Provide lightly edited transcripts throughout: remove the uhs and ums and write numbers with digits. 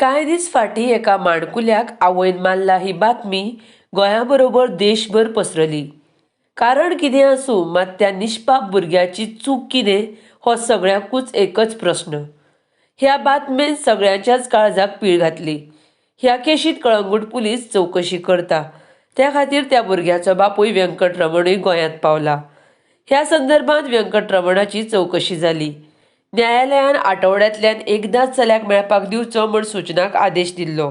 कांय दीस फाटीं एका माणकुल्याक आवयन मारला ही बातमी गोंयाबरोबर देशभर पसरली। कारण कितें आसूं, मात त्या निश्पाप भुरग्याची चूक कितें हो सगळ्यांकूच एकच प्रस्न। ह्या बातमेन सगळ्यांच्याच काळजाक पीळ घातली। ह्या केशींत कळंगूट पुलीस चवकशी करता, त्या खातीर त्या भुरग्याचो बापूय व्यंकटरमणूय गोंयांत पावला। ह्या संदर्भांत व्यंकटरमणाची चवकशी जाली। न्यायालयान आठवड्यांतल्यान एकदांच चल्याक मेळपाक दिवचो म्हूण सूचनाक आदेश दिल्लो,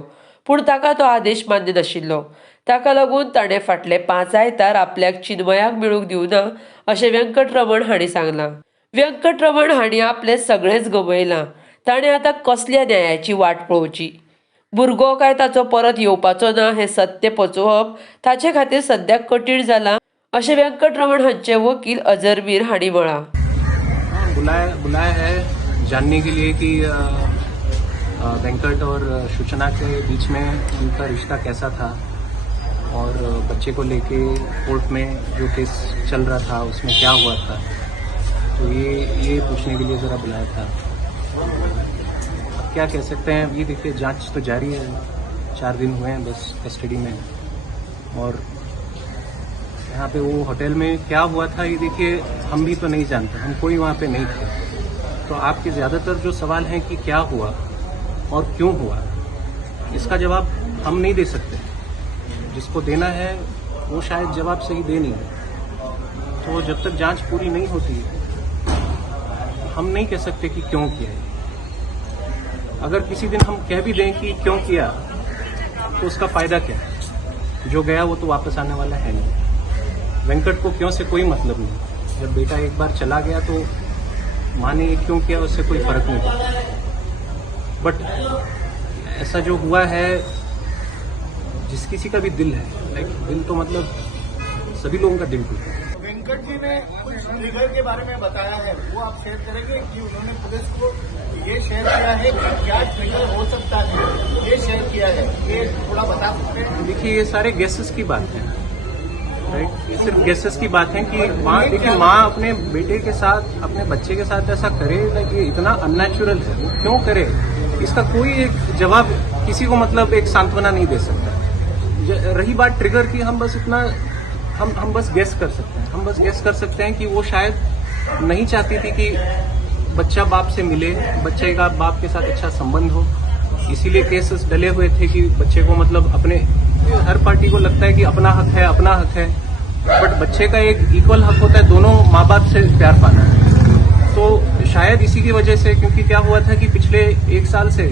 पूण ताका तो आदेश मान्य नाशिल्लो। ताका लागून ताणें फाटले 5 आयतार आपल्याक चिन्मयाक मेळूंक दिवना अशें व्यंकटरमण हांणी सांगलां। व्यंकटरमण हांणी आपलें सगळेंच गमयलां। ताणें आतां कसल्या न्यायाची वाट पळोवची? भुरगो काय ताचो परत येवपाचो ना हें सत्य पचोवप ताचे खातीर सद्याक कठीण जालां अशें व्यंकटरमण हांचे वकील अजरमीर हांणी म्हळां। बुलाया है जानने के लिए कि वेंकट और सूचना के बीच में उनका रिश्ता कैसा था और बच्चे को लेके कोर्ट में जो केस चल रहा था उसमें क्या हुआ था, तो ये पूछने के लिए ज़रा बुलाया था। अब क्या कह सकते हैं, ये देखिए जांच तो जारी है, 4 दिन हुए हैं बस कस्टडी में। और यहाँ पे वो होटल में क्या हुआ था ये देखिए हम भी तो नहीं जानते, हम कोई वहाँ पे नहीं थे। तो आपके ज़्यादातर जो सवाल हैं कि क्या हुआ और क्यों हुआ, इसका जवाब हम नहीं दे सकते। जिसको देना है वो शायद जवाब सही दे नहीं। तो जब तक जांच पूरी नहीं होती हम नहीं कह सकते कि क्यों किया है। अगर किसी दिन हम कह भी दें कि क्यों किया तो उसका फ़ायदा क्या है? जो गया वो तो वापस आने वाला है नहीं। वेंकट को क्यों से कोई मतलब नहीं। जब बेटा एक बार चला गया तो माँ ने क्यों किया उससे कोई फर्क नहीं पड़ता। बट ऐसा जो हुआ है, जिस किसी का भी दिल है, लाइक दिल तो मतलब सभी लोगों का दिल टूटा। वेंकट जी ने कुछ ट्रिगर के बारे में बताया है, वो आप शेयर करेंगे कि उन्होंने पुलिस को ये शेयर किया है कि क्या ट्रिगर हो सकता है, ये शेयर किया है, ये थोड़ा बता सकते हैं? देखिए ये सारे गेसेस की बात है, राइट। ये सिर्फ गेसेस की बात है कि माँ, देखिए माँ अपने बेटे के साथ, अपने बच्चे के साथ ऐसा करे, लाइक ये इतना अननेचुरल है, वो क्यों करे? इसका कोई एक जवाब किसी को मतलब एक सांत्वना नहीं दे सकता। रही बात ट्रिगर की, हम बस इतना हम बस गेस कर सकते हैं। हम बस गेस कर सकते हैं कि वो शायद नहीं चाहती थी कि बच्चा बाप से मिले, बच्चे का बाप के साथ अच्छा संबंध हो, इसीलिए केसेस डले हुए थे कि बच्चे को मतलब अपने, हर पार्टी को लगता है कि अपना हक है, अपना हक है, बट बच्चे का एक इक्वल हक होता है दोनों माँ बाप से प्यार पाना। तो शायद इसी की वजह से, क्योंकि क्या हुआ था कि पिछले 1 साल से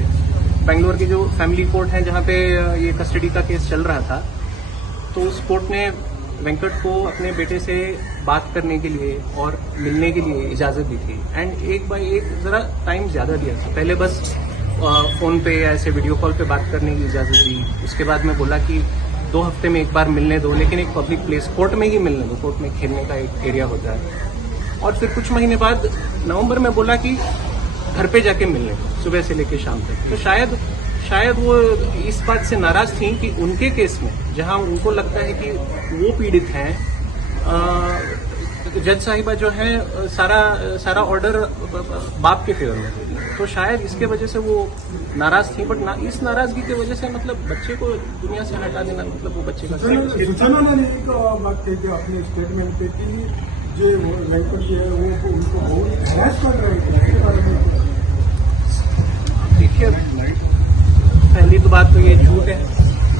बेंगलोर की जो फैमिली कोर्ट है जहाँ पे ये कस्टडी का केस चल रहा था, तो उस कोर्ट ने वेंकट को अपने बेटे से बात करने के लिए और मिलने के लिए इजाज़त दी थी। एंड एक बाय एक ज़रा टाइम ज़्यादा दिया था। पहले बस फ़ोन पे या ऐसे वीडियो कॉल पे बात करने की इजाज़त दी। उसके बाद में बोला कि 2 हफ्ते में एक बार मिलने दो, लेकिन एक पब्लिक प्लेस, कोर्ट में ही मिलने दो, कोर्ट में खेलने का एक एरिया होता है। और फिर कुछ महीने बाद नवंबर में बोला कि घर पे जाके मिलने दो, सुबह से लेकर शाम तक। तो शायद वो इस बात से नाराज थी कि उनके केस में, जहां उनको लगता है कि वो पीड़ित हैं, जज साहिबा जो है सारा ऑर्डर बाप के फेवर में, तो शायद इसके वजह से वो नाराज थी। बट इस नाराजगी की वजह से मतलब बच्चे को दुनिया से हटा देना, मतलब वो बच्चे का सूचना ने एक बात कही थी अपने स्टेटमेंट पे कि जो वेंकट जी है वो उनको बहुत हैरेस कर रहे थे, इसके बारे में देखिए पहली तो बात तो ये झूठ है।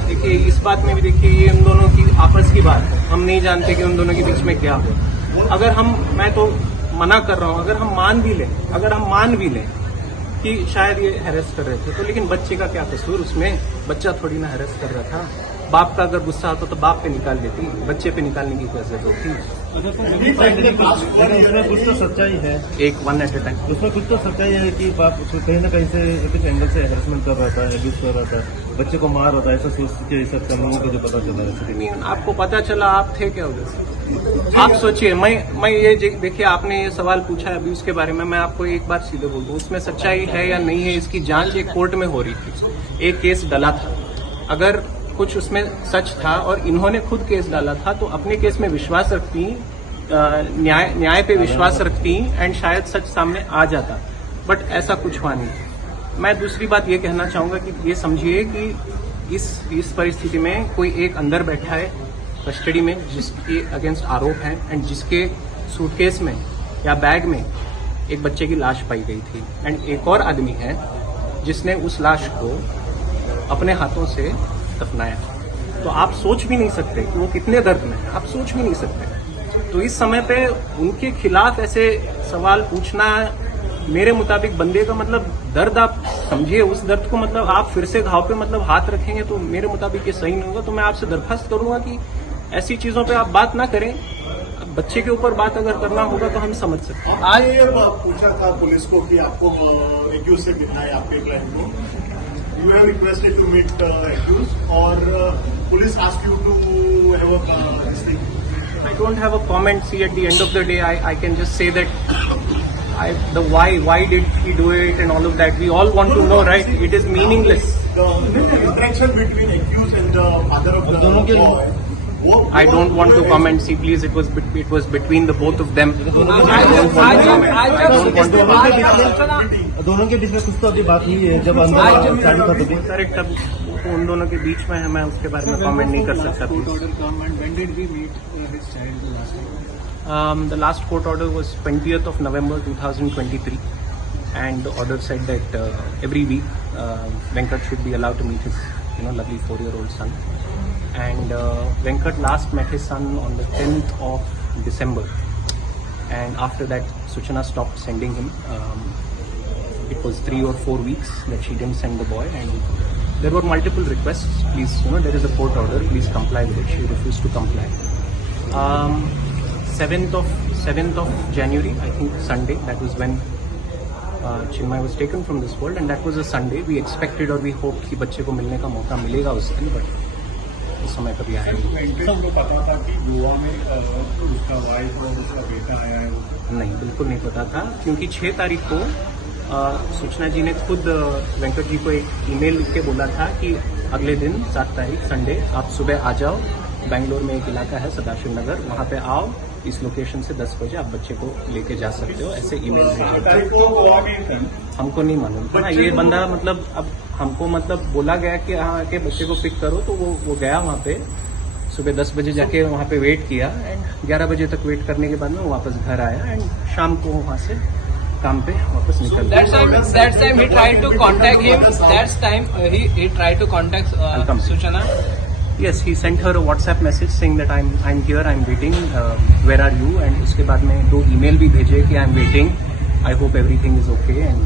देखिए इस बात में भी देखिए ये उन दोनों की आपस की बात है, हम नहीं जानते कि उन दोनों के बीच में क्या हो। अगर मैं तो मना कर रहा हूँ, अगर हम मान भी लें कि शायद ये हैरेस कर रहे थे, तो लेकिन बच्चे का क्या कसूर उसमें? बच्चा थोड़ी ना हैरेस कर रहा था। बाप का अगर गुस्सा आता तो बाप पे निकाल देती, बच्चे पे निकालने की क्या जरूरत थी? उसमें कुछ तो सच्चाई है, एक 1 एट ए टाइम। उसमें कुछ तो सच्चाई है कि बाप कहीं ना कहीं से कुछ एंगल से हैरेसमेंट कर रहा था, एब्यूज कर रहा था, बच्चे को मार रहा था, ऐसा सोच के सब लोगों को जो पता चला है। आपको पता चला, आप थे क्या उधर? आप सोचिए, मैं ये देखिए आपने ये सवाल पूछा है अभी उसके बारे में, मैं आपको एक बार सीधे बोल दूं, उसमें सच्चाई है या नहीं है इसकी जांच एक कोर्ट में हो रही थी। एक केस डला था, अगर कुछ उसमें सच था और इन्होंने खुद केस डाला था तो अपने केस में विश्वास रखती, न्याय पे विश्वास रखती एंड शायद सच सामने आ जाता। बट ऐसा कुछ हुआ नहीं। मैं दूसरी बात ये कहना चाहूँगा कि ये समझिए कि इस परिस्थिति में कोई एक अंदर बैठा है कस्टडी में जिसके अगेंस्ट आरोप हैं एंड जिसके सूटकेस में या बैग में एक बच्चे की लाश पाई गई थी एंड एक और आदमी है जिसने उस लाश को अपने हाथों से दफनाया। तो आप सोच भी नहीं सकते कि वो कितने दर्द में है, आप सोच भी नहीं सकते। तो इस समय पे उनके खिलाफ ऐसे सवाल पूछना मेरे मुताबिक बंदे का मतलब दर्द आप समझिए, उस दर्द को मतलब आप फिर से घाव पे मतलब हाथ रखेंगे तो मेरे मुताबिक ये सही नहीं होगा। तो मैं आपसे दरखास्त करूंगा कि ऐसी चीजों पे आप बात ना करें। बच्चे के ऊपर बात अगर करना होगा तो हम समझ सकते हैं। आज ये पूछा था पुलिस को कि आपको एक्यूज से मिलना है आपके क्लाइंट को, you have requested to meet accused और police ask you to have a this thing. I don't have a comment. See, at the end of the day, I can just say that the why did he do it and all of that. We all want to know, right? It is meaningless. The interaction between accused and the father of the boy. I don't want to comment. See, please, it was between the both of them. I don't want to comment. I don't want to comment. दोनों के बीच में कुछ तो अभी बात हुई है जब अंदर चालू था तभी। करेक्ट, अब उन दोनों के बीच में है, मैं उसके बारे में कमेंट नहीं कर सकता। The last court order was 20th of November 2023, and the order said that every week Venkat should be allowed to meet his lovely 4-year-old son. And Venkat last met his son on the 10th of December, and after that Suchana stopped sending him. It was 3 or 4 weeks that she didn't send the boy, and there were multiple requests. Please, there is a court order. Please comply with it. She refused to comply. 7th of January, I think Sunday. That was when Chinmay was taken from this world, and that was a Sunday. We expected or we hoped कि बच्चे को मिलने का मौका मिलेगा उस दिन, but उस समय कभी आया नहीं। पता था कि गोवा में उसका वाइफ और उसका बेटा आया है? नहीं, बिल्कुल नहीं पता था, क्योंकि 6 तारीख को सूचना जी ने खुद वेंकट जी को एक ईमेल लिख के बोला था कि अगले दिन 7 तारीख संडे आप सुबह आ जाओ, बेंगलोर में एक इलाका है सदाशिव नगर, वहाँ पे आओ, इस लोकेशन से 10 बजे आप बच्चे को लेके जा सकते हो, ऐसे ईमेल हमको नहीं मालूम था। ये बंदा मतलब अब हमको मतलब बोला गया कि हाँ के बच्चे को पिक करो, तो वो गया वहाँ पे सुबह 10 बजे जाके वहाँ पे वेट किया एंड 11 बजे तक वेट करने के बाद में वापस घर आया एंड शाम को वहाँ से काम पे वापस निकल गया। That time he tried to contact him. That time he tried to contact Suchana. Yes, he sent her a WhatsApp message saying that I'm here, I'm waiting. Where are you? And उसके बाद में 2 email भी भेजे कि I'm waiting. I hope everything is okay. And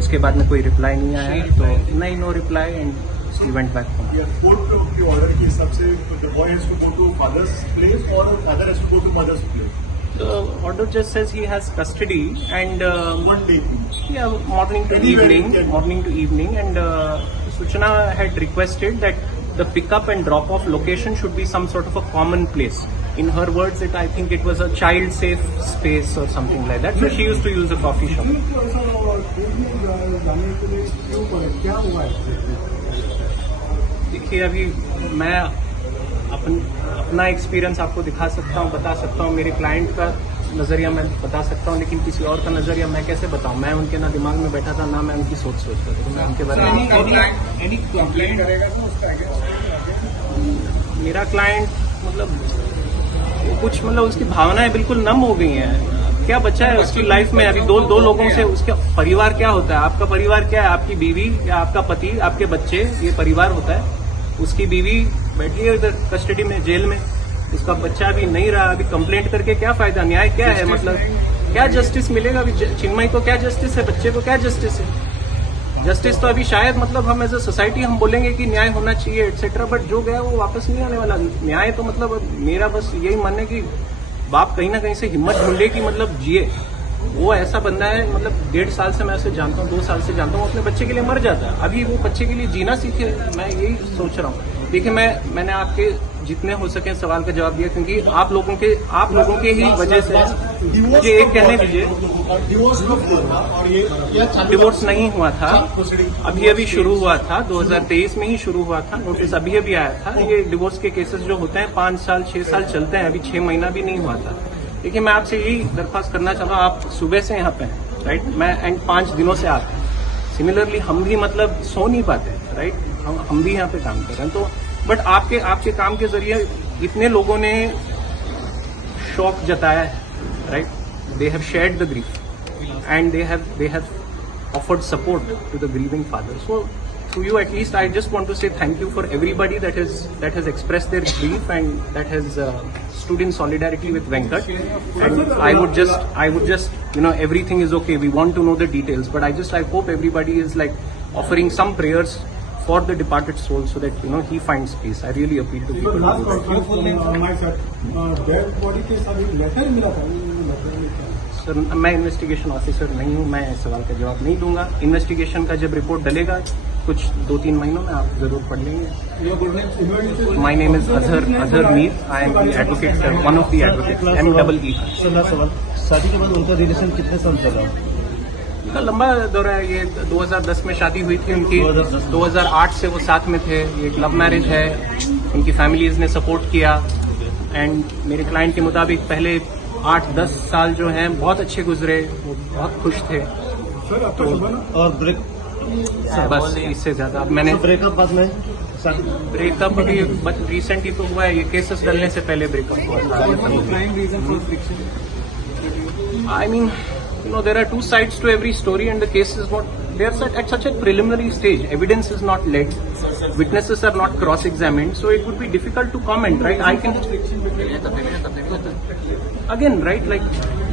उसके बाद में कोई reply नहीं आया, तो नहीं, no reply and he went back home. Court के ऑर्डर के हिसाब से the boy has to go to father's place or father has to go to mother's place. The order just says he has custody and 1 day. yeah, morning to evening, and Suchana had requested that the pickup and drop off location should be some sort of a common place. In her words, I think it was a child safe space or something like that. So she used to use a coffee shop. देखिए, अभी मैं अपना experience आपको दिखा सकता हूँ, बता सकता हूँ, मेरे क्लाइंट का नज़रिया मैं बता सकता हूँ, लेकिन किसी और का नज़रिया मैं कैसे बताऊँ? मैं उनके ना दिमाग में बैठा था, ना मैं उनकी सोच सोचता था, तो मैं उनके बारे में मेरा क्लाइंट मतलब कुछ मतलब उसकी भावनाएं बिल्कुल नम हो गई हैं। क्या बचा है उसकी लाइफ में? अभी दो लोगों से उसका परिवार क्या होता है? आपका परिवार क्या है? आपकी बीवी या आपका पति, आपके बच्चे, ये परिवार होता है। उसकी बीवी बैठी है उधर कस्टडी में, जेल में, उसका बच्चा अभी नहीं रहा, अभी कंप्लेंट करके क्या फायदा? न्याय क्या है? मतलब क्या जस्टिस मिलेगा? अभी चिन्मय को क्या जस्टिस है? बच्चे को क्या जस्टिस है? जस्टिस तो अभी शायद मतलब हम एज अ सोसाइटी हम बोलेंगे कि न्याय होना चाहिए एटसेट्रा, बट जो गया वो वापस नहीं आने वाला। न्याय तो मतलब मेरा बस यही मानना है कि बाप कहीं ना कहीं से हिम्मत ढूंढे कि मतलब जिए। वो ऐसा बंदा है, मतलब 1.5 साल से मैं उसे जानता हूँ, 2 साल से जानता हूँ, अपने बच्चे के लिए मर जाता है। अभी वो बच्चे के लिए जीना सीखे, मैं यही सोच रहा हूँ। देखिए, मैंने आपके जितने हो सके सवाल का जवाब दिया, क्योंकि आप लोगों के ही वजह से मुझे एक कहने दीजिए, डिवोर्स नहीं हुआ था, अभी शुरू हुआ था, 2023 में ही शुरू हुआ था, नोटिस अभी आया था। ये डिवोर्स के केसेस जो होते हैं 5 साल 6 साल चलते हैं, अभी 6 महीना भी नहीं हुआ था। देखिए, मैं आपसे यही दरख्वास्त करना चाहता हूँ, आप सुबह से यहाँ पे हैं, राइट? मैं एंड 5 दिनों से आता हूँ, सिमिलरली हम भी मतलब सो नहीं पाते, राइट? हम भी यहाँ पे काम कर रहे हैं, तो बट आपके काम के जरिए इतने लोगों ने शौक जताया है, right? They have shared the grief and they have offered support to the grieving father. So to you at least, I just want to say thank you for everybody that has expressed their grief and that has stood in solidarity with Venkat. And I would just everything is okay. We want to know the details, but I hope everybody is like offering some prayers for the departed soul so that he finds peace. I really appeal to people. Dead body के साथ एक letter मिला था, letter में क्या? Sir, मैं investigation officer नहीं हूँ, मैं इस सवाल का जवाब नहीं दूंगा। इन्वेस्टिगेशन का जब रिपोर्ट डलेगा कुछ 2-3 महीनों में आप जरूर पढ़ लेंगे। My name is Azhar Mir, I am the advocate, one of the advocates, MEE। सवाल, शादी के बाद उनका रिलेशन कितने साल चला? उनका लंबा दौरा है। ये 2010 में शादी हुई थी उनकी, 2008 से वो साथ में थे। ये एक लव मैरिज है, उनकी फैमिलीज ने सपोर्ट किया एंड मेरे क्लाइंट के मुताबिक पहले 8-10 साल जो हैं बहुत अच्छे गुजरे, वो बहुत खुश थे। तो और ब्रेक बस इससे ज्यादा अब मैंने ब्रेकअप बाद में ब्रेकअप अभी रिसेंटली तो हुआ है, ये केसेस डलने से पहले ब्रेकअप हुआ था। I mean, there are two sides to every story and the case is they are at such a preliminary stage. Evidence is not led, witnesses are not cross-examined, so it would be difficult to comment, right? I can again, right, like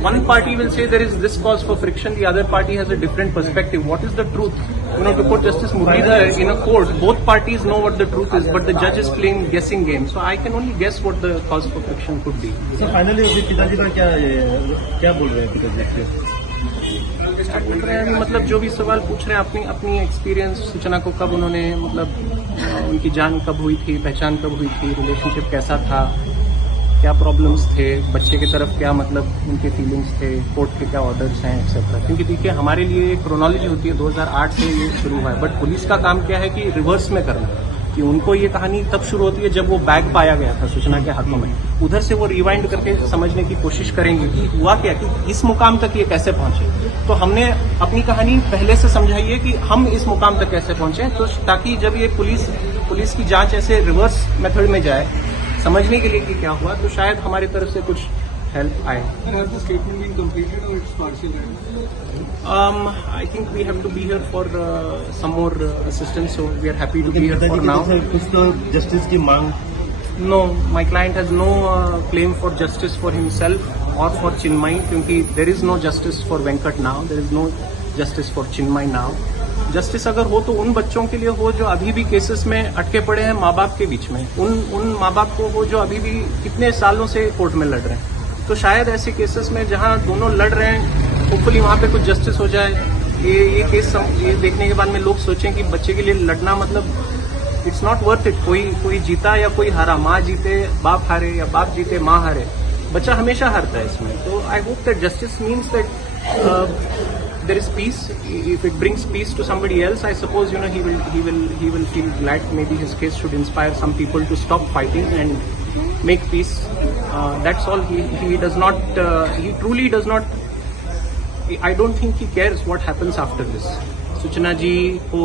one party will say there is this cause for friction, the other party has a different perspective. What is the truth? To put Justice Muralidhar in a court, both parties know what the truth is, but the judge is playing guessing game. So I can only guess what the cause for friction could be. So finally अभी पिताजी का क्या बोल रहे हैं पिताजी? बोल रहे हैं मतलब जो भी सवाल पूछ रहे हैं अपनी एक्सपीरियंस, सूचना को कब उन्होंने मतलब उनकी जान कब हुई थी, पहचान कब हुई थी, रिलेशनशिप कैसा था, क्या प्रॉब्लम्स थे, बच्चे की तरफ क्या मतलब उनके फीलिंग्स थे, कोर्ट के क्या ऑर्डर्स हैं एक्सेट्रा। क्योंकि देखिए हमारे लिए एक क्रोनोलॉजी होती है, 2008 से ये शुरू हुआ है, बट पुलिस का काम क्या है कि रिवर्स में करना, कि उनको ये कहानी तब शुरू होती है जब वो बैग पाया गया था सूचना के हाथों में, उधर से वो रिवाइंड करके समझने की कोशिश करेंगे कि हुआ क्या, कि इस मुकाम तक ये कैसे पहुंचे। तो हमने अपनी कहानी पहले से समझाई है कि हम इस मुकाम तक कैसे पहुंचे, तो ताकि जब ये पुलिस की जांच ऐसे रिवर्स मेथड में जाए समझने के लिए कि क्या हुआ, तो शायद हमारी तरफ से कुछ हेल्प आए। I think we have to be here for some more assistance, so we are happy to be here for now. कुछ तो जस्टिस की मांग? No, my client has no claim for justice for himself or for Chinmay, क्योंकि there is no justice for Venkat now, there is no justice for Chinmay now. Justice अगर हो तो उन बच्चों के लिए हो जो अभी भी केसेस में अटके पड़े हैं माँ बाप के बीच में, उन माँ बाप को हो जो अभी भी कितने सालों से कोर्ट में लड़ रहे हैं। तो शायद ऐसे केसेस में जहाँ दोनों लड़ रहे हैं, होपफुली वहाँ पे कुछ जस्टिस हो जाए। ये केस ये देखने के बाद में लोग सोचें कि बच्चे के लिए लड़ना मतलब इट्स नॉट वर्थ इट। कोई जीता या कोई हारा, माँ जीते बाप हारे या बाप जीते माँ हारे, बच्चा हमेशा हारता है इसमें। तो I hope that justice means that there is peace. If it brings peace to somebody else, I suppose he will feel glad. Maybe his case should inspire some people to stop fighting and make peace. That's all. He does not. He truly does not. I don't think he cares what happens after this. सूचना जी को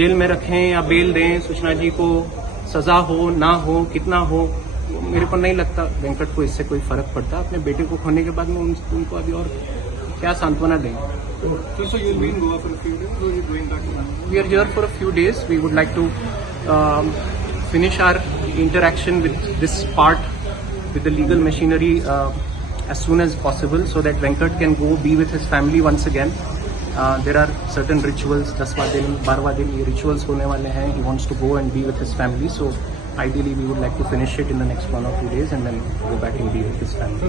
jail में रखें या bell दें, सूचना जी को सजा हो ना हो, कितना हो, मेरे को नहीं लगता वेंकट को इससे कोई फर्क पड़ता। अपने बेटे को खोने के बाद में उनको अभी और क्या सांत्वना देंगे। So you'll be in Goa for a few days, or you're going back to Bangalore? We are here for a few days. We would like to finish our interaction with this part, with the legal machinery as soon as possible, so that Venkat can go be with his family once again. There are certain rituals, 10वां दिन 12वां दिन ये rituals होने वाले हैं. He wants to go and be with his family. So ideally we would like to finish it in the next 1 or 2 days and then go back and be with his family.